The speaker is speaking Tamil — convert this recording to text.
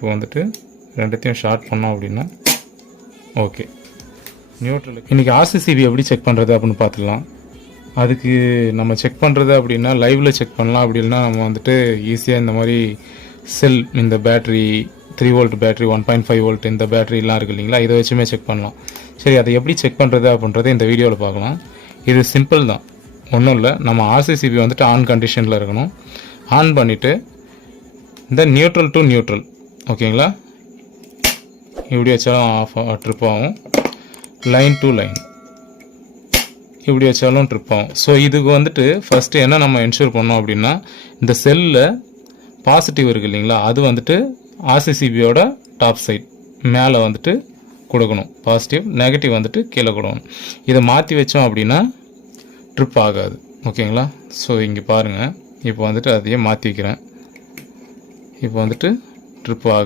இப்போ வந்துட்டு ரெண்டுத்தையும் ஷார்ட் பண்ணோம் அப்படின்னா ஓகே. நியூட்ரலுக்கு இன்றைக்கி ஆர்சிசிபி எப்படி செக் பண்ணுறது அப்படின்னு பார்த்துக்கலாம். அதுக்கு நம்ம செக் பண்ணுறது அப்படின்னா லைவில் செக் பண்ணலாம். அப்படி இல்லைனா நம்ம வந்துட்டு ஈஸியாக இந்த மாதிரி செல், இந்த பேட்ரி 3 வோல்ட் பேட்ரி, 1.5 வோல்ட் இந்த பேட்டரிலாம் இருக்குது இல்லைங்களா, இதை வச்சுமே செக் பண்ணலாம். சரி, அதை எப்படி செக் பண்ணுறது அப்படின்றத இந்த வீடியோவில் பார்க்கலாம். இது சிம்பிள் தான், ஒன்றும் இல்லை. நம்ம ஆர்சிசிபி வந்துட்டு ஆன் கண்டிஷனில் இருக்கணும். ஆன் பண்ணிவிட்டு இந்த நியூட்ரல் டு நியூட்ரல், ஓகேங்களா, இப்படி வச்சாலும் ஆஃப் ட்ரிப் ஆகும். லைன் டு லைன் இப்படி வச்சாலும் ட்ரிப் ஆகும். ஸோ இதுக்கு வந்துட்டு ஃபஸ்ட்டு என்ன நம்ம என்ஷூர் பண்ணோம் அப்படின்னா, இந்த செல்லில் பாசிட்டிவ் இருக்குது இல்லைங்களா, அது வந்துட்டு ஆர்சிசிபியோட டாப் சைட் மேலே வந்துட்டு கொடுக்கணும். பாசிட்டிவ், நெகட்டிவ் வந்துட்டு கீழே கொடுக்கணும். இதை மாற்றி வச்சோம் அப்படின்னா ட்ரிப் ஆகாது, ஓகேங்களா. ஸோ இங்கே பாருங்கள், இப்போ வந்துட்டு அதையே மாற்றி வைக்கிறேன். இப்போ வந்துட்டு ட்ரிப் ஆகுது.